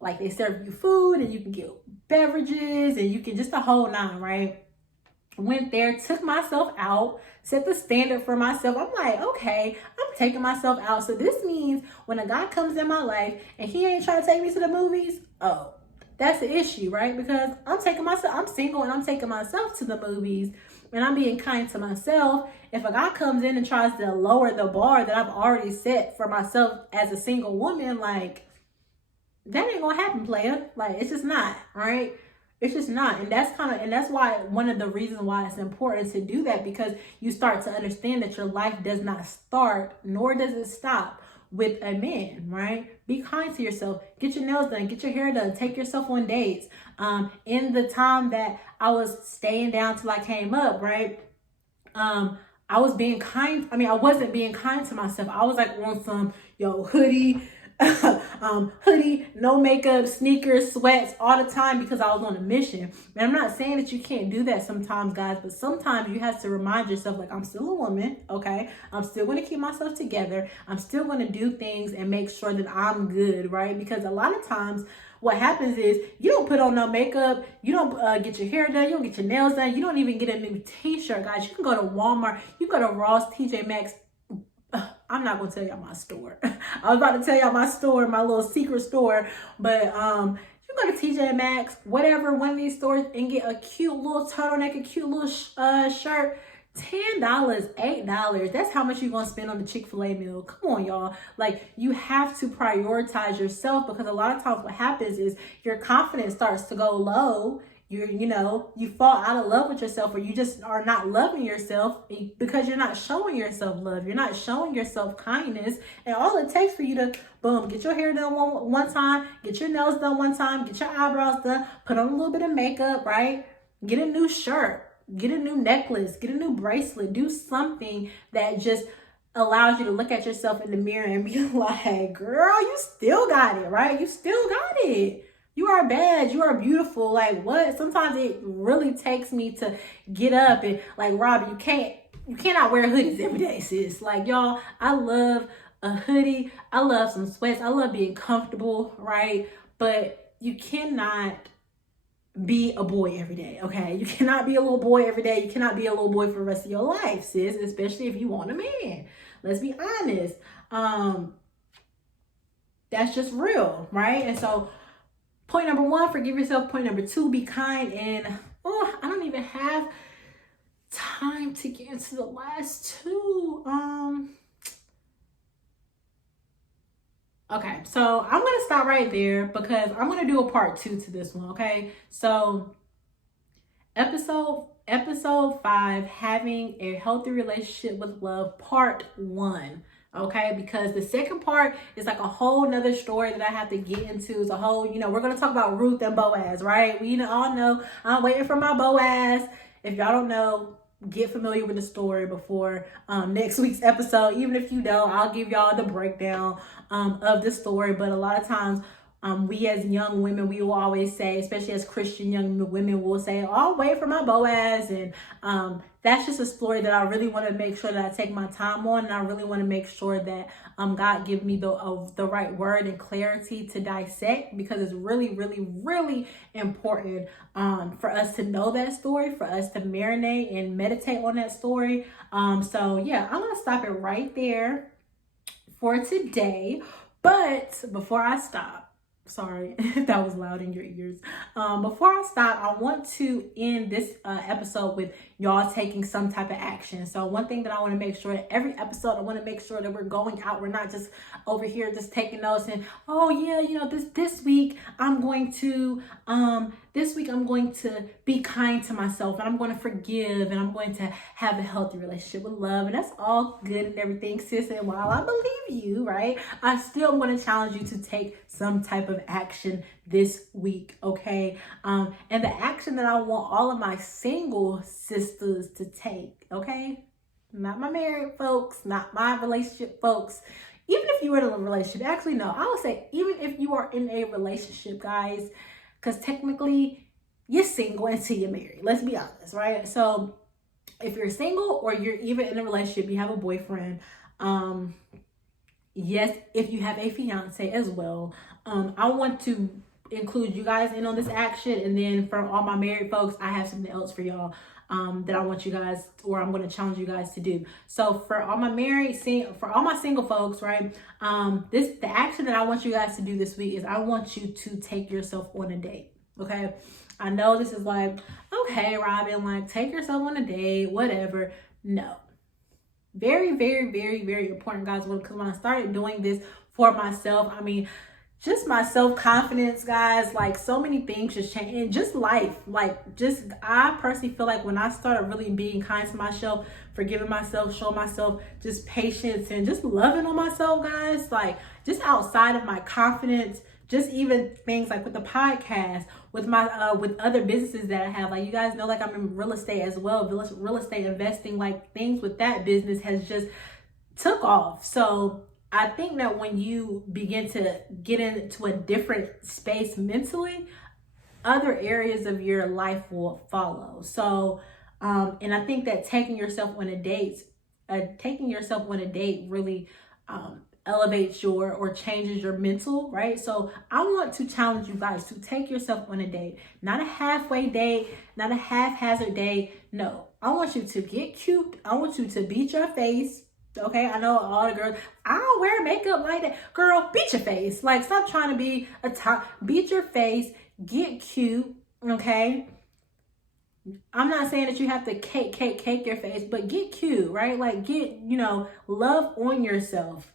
like they serve you food and you can get beverages and you can just the whole nine, right? Went there, took myself out, set the standard for myself. I'm like, okay, I'm taking myself out. So this means when a guy comes in my life and he ain't trying to take me to the movies, oh, that's the issue, right? Because I'm single and I'm taking myself to the movies and I'm being kind to myself. If a guy comes in and tries to lower the bar that I've already set for myself as a single woman, like, that ain't gonna happen, player. Like, it's just not, right? It's just not. And that's why one of the reasons why it's important to do that, because you start to understand that your life does not start, nor does it stop with a man, right? Be kind to yourself. Get your nails done. Get your hair done. Take yourself on dates. In the time that I was staying down till I came up, right? I was being kind. I mean, I wasn't being kind to myself. I was like on some, hoodie, hoodie, no makeup, sneakers, sweats all the time because I was on a mission. And I'm not saying that you can't do that sometimes, guys, but sometimes you have to remind yourself, like, I'm still a woman, okay? I'm still going to keep myself together. I'm still going to do things and make sure that I'm good, right? Because a lot of times what happens is you don't put on no makeup, you don't get your hair done, you don't get your nails done, you don't even get a new t-shirt, guys. You can go to Walmart, you go to Ross, TJ Maxx. I'm not gonna tell y'all my store. I was about to tell y'all my store, my little secret store, but you go to TJ Maxx, whatever, one of these stores, and get a cute little turtleneck, a cute little shirt. $10, $8. That's how much you're gonna spend on the Chick-fil-A meal. Come on, y'all. Like, you have to prioritize yourself, because a lot of times what happens is your confidence starts to go low. You fall out of love with yourself, or you just are not loving yourself because you're not showing yourself love. You're not showing yourself kindness. And all it takes for you to, boom, get your hair done one time, get your nails done one time, get your eyebrows done, put on a little bit of makeup, right? Get a new shirt, get a new necklace, get a new bracelet, do something that just allows you to look at yourself in the mirror and be like, girl, you still got it, right? You still got it. You are bad. You are beautiful. Like, what? Sometimes it really takes me to get up and, like, Robbie, you cannot wear hoodies every day, sis. Like, y'all, I love a hoodie. I love some sweats. I love being comfortable, right? But you cannot be a boy every day, okay? You cannot be a little boy every day. You cannot be a little boy for the rest of your life, sis, especially if you want a man. Let's be honest. That's just real, right? And so, point number 1, forgive yourself. Point number 2, be kind. And I don't even have time to get into the last 2. Okay, so I'm going to stop right there because I'm going to do a part 2 to this one, okay? So episode 5, having a healthy relationship with love, part 1. Okay, because the second part is like a whole nother story that I have to get into. It's a whole, we're going to talk about Ruth and Boaz, right? We all know I'm waiting for my Boaz. If y'all don't know, get familiar with the story before next week's episode. Even if you don't, I'll give y'all the breakdown of the story. But a lot of times, we as young women, we will always say, especially as Christian young women, will say, oh, I'll wait for my Boaz. And that's just a story that I really want to make sure that I take my time on. And I really want to make sure that God give me the right word and clarity to dissect, because it's really, really, really important for us to know that story, for us to marinate and meditate on that story. So yeah, I'm going to stop it right there for today. But before I stop, sorry if that was loud in your ears. Before I stop, I want to end this episode with y'all taking some type of action. So one thing that I want to make sure that every episode, I want to make sure that we're going out. We're not just over here just taking notes and, oh yeah, this week I'm going to this week I'm going to be kind to myself, and I'm going to forgive, and I'm going to have a healthy relationship with love. And that's all good and everything, sis. And while I believe you, right, I still am going to challenge you to take some type of action this week, okay? And the action that I want all of my single sisters to take, okay? Not my married folks, not my relationship folks. Even if you were in a relationship, actually, no, I would say even if you are in a relationship, guys, because technically you're single until you're married. Let's be honest, right? So if you're single or you're even in a relationship, you have a boyfriend, yes, if you have a fiance as well, I want to include you guys in on this action. And then for all my married folks, I have something else for y'all that I want you guys, or I'm going to challenge you guys to do. So for all my for all my single folks, right? The action that I want you guys to do this week is I want you to take yourself on a date. Okay. I know this is like, okay, Robin, like take yourself on a date, whatever. No. Very, very, very, very important, guys. Because when I started doing this for myself, I mean, just my self-confidence, guys, like so many things just changed. And just life, like just, I personally feel like when I started really being kind to myself, forgiving myself, showing myself just patience and just loving on myself, guys, like just outside of my confidence, just even things like with the podcast, with my with other businesses that I have, like you guys know, like I'm in real estate as well, real estate investing, like things with that business has just took off. So I think that when you begin to get into a different space mentally, other areas of your life will follow. So, and I think that taking yourself on a date really elevates or changes your mental, right? So I want to challenge you guys to take yourself on a date, not a halfway date, not a haphazard date. No, I want you to get cute. I want you to beat your face. Okay, I know all the girls, I don't wear makeup like that. Girl, beat your face. Like, stop trying to be a top. Beat your face. Get cute. Okay. I'm not saying that you have to cake your face, but get cute, right? Like, get, love on yourself.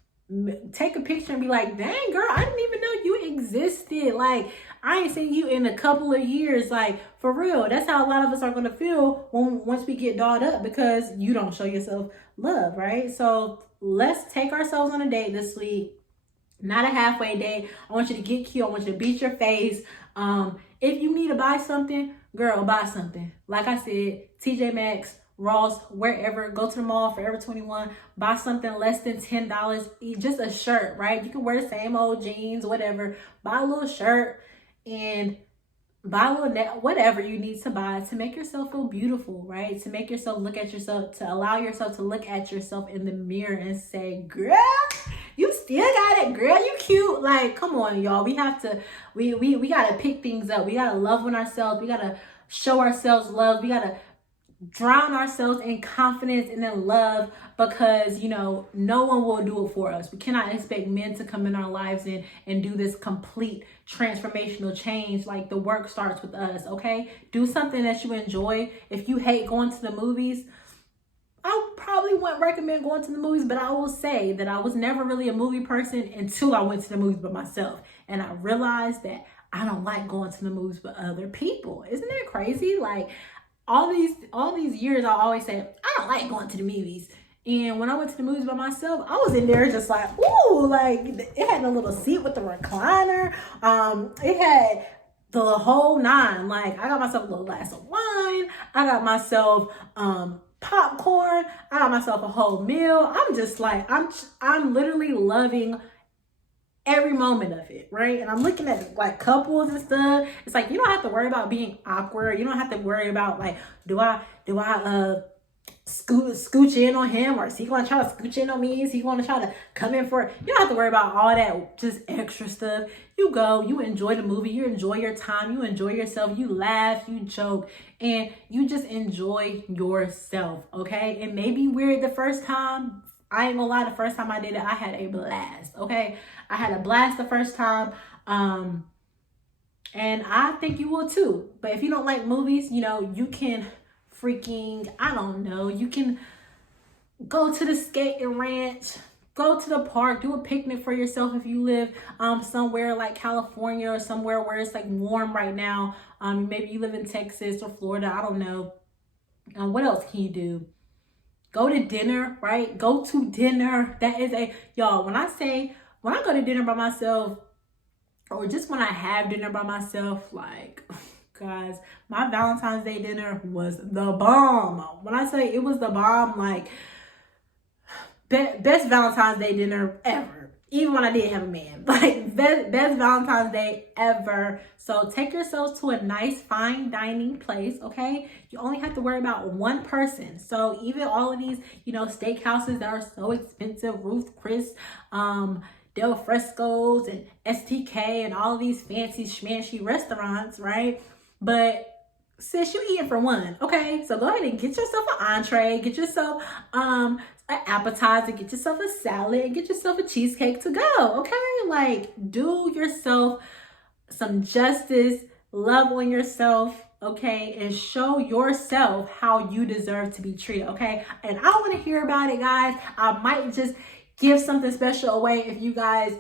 Take a picture and be like, dang, girl, I didn't even know you existed. Like, I ain't seen you in a couple of years. Like, for real, that's how a lot of us are going to feel once we get dolled up because you don't show yourself love, right? So let's take ourselves on a date this week. Not a halfway date. I want you to get cute. I want you to beat your face. If you need to buy something, girl, buy something. Like I said, TJ Maxx, Ross, wherever, go to the mall, Forever 21, buy something less than $10, just a shirt, right? You can wear the same old jeans, whatever, buy a little shirt and buy a little whatever you need to buy to make yourself feel beautiful, right? To make yourself look at yourself, to allow yourself to look at yourself in the mirror and say, girl, you still got it, girl, you cute. Like, come on, y'all. We have to, we got to pick things up. We got to love on ourselves. We got to show ourselves love. We got to drown ourselves in confidence and in love because, no one will do it for us. We cannot expect men to come in our lives and do this complete transformational change. Like, the work starts with us, okay? Do something that you enjoy. If you hate going to the movies, I probably wouldn't recommend going to the movies, but I will say that I was never really a movie person until I went to the movies by myself. And I realized that I don't like going to the movies with other people. Isn't that crazy? Like, all these years, I always say, I don't like going to the movies. And when I went to the movies by myself, I was in there just like, ooh, like it had a little seat with the recliner. It had the whole nine. Like, I got myself a little glass of wine. I got myself popcorn. I got myself a whole meal. I'm just like, I'm literally loving every moment of it, right? And I'm looking at like couples and stuff. It's like, you don't have to worry about being awkward. You don't have to worry about like, do I scooch in on him, or is he going to try to scooch in on me? Is he going to try to come in for it? You don't have to worry about all that just extra stuff. You go, you enjoy the movie, you enjoy your time, you enjoy yourself, you laugh, you joke, and you just enjoy yourself, okay? It may be weird the first time. I ain't gonna lie, the first time I did it, I had a blast, okay? I had a blast the first time, and I think you will too. But if you don't like movies, you can freaking, I don't know, you can go to the skating ranch, go to the park, do a picnic for yourself if you live somewhere like California or somewhere where it's like warm right now. Maybe you live in Texas or Florida, I don't know. What else can you do? Go to dinner, right? Go to dinner. That is y'all, when I go to dinner by myself, or just when I have dinner by myself, like, guys, my Valentine's Day dinner was the bomb. When I say it was the bomb, like, best Valentine's Day dinner ever. Even when I didn't have a man, like best Valentine's Day ever. So take yourselves to a nice fine dining place, okay? You only have to worry about one person. So even all of these, steakhouses that are so expensive, Ruth Chris, Del Fresco's and STK and all of these fancy schmancy restaurants, right? But sis, you eating for one, okay? So go ahead and get yourself an entree, get yourself an appetizer, get yourself a salad, and get yourself a cheesecake to go, okay? Like, do yourself some justice, love on yourself, okay? And show yourself how you deserve to be treated, okay? And I want to hear about it, guys. I might just give something special away if you guys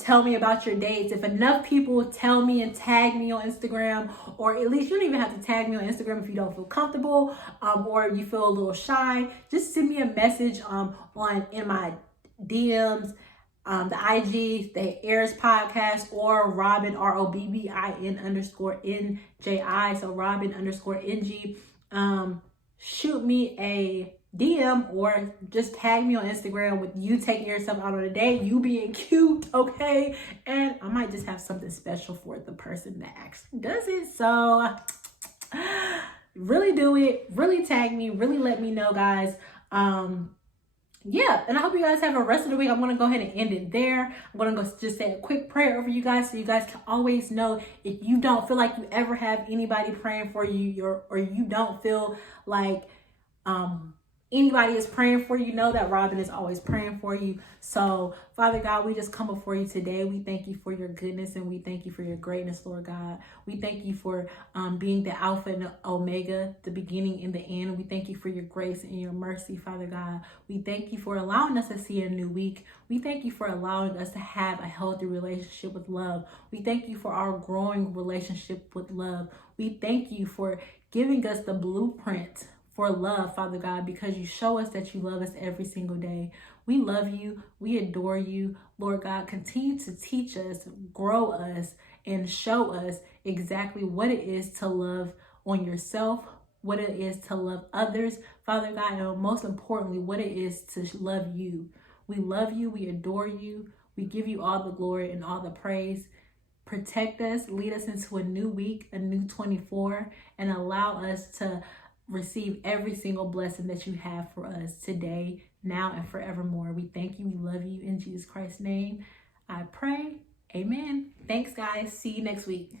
tell me about your dates. If enough people tell me and tag me on Instagram, or at least you don't even have to tag me on Instagram if you don't feel comfortable, or you feel a little shy, just send me a message in my DMs, the IG, the Airs Podcast, or Robin, ROBBIN _NJI, so Robin_NG. Shoot me a DM or just tag me on Instagram with you taking yourself out on a date, you being cute, okay? And I might just have something special for the person that actually does it. So really do it, really tag me, really let me know, guys. Yeah, and I hope you guys have a rest of the week. I'm going to go ahead and end it there. I'm going to go just say a quick prayer over you guys so you guys can always know if you don't feel like you ever have anybody praying for you, or you don't feel like anybody is praying for you, know that Robin is always praying for you. So, Father God, we just come before you today. We thank you for your goodness and we thank you for your greatness, Lord God. We thank you for being the Alpha and the Omega, the beginning and the end. We thank you for your grace and your mercy, Father God. We thank you for allowing us to see a new week. We thank you for allowing us to have a healthy relationship with love. We thank you for our growing relationship with love. We thank you for giving us the blueprint for love, Father God, because you show us that you love us every single day. We love you. We adore you. Lord God, continue to teach us, grow us, and show us exactly what it is to love on yourself, what it is to love others, Father God, and most importantly, what it is to love you. We love you. We adore you. We give you all the glory and all the praise. Protect us, lead us into a new week, a new 24, and allow us to receive every single blessing that you have for us today, now, and forevermore. We thank you. We love you. In Jesus Christ's name, I pray. Amen. Thanks, guys. See you next week.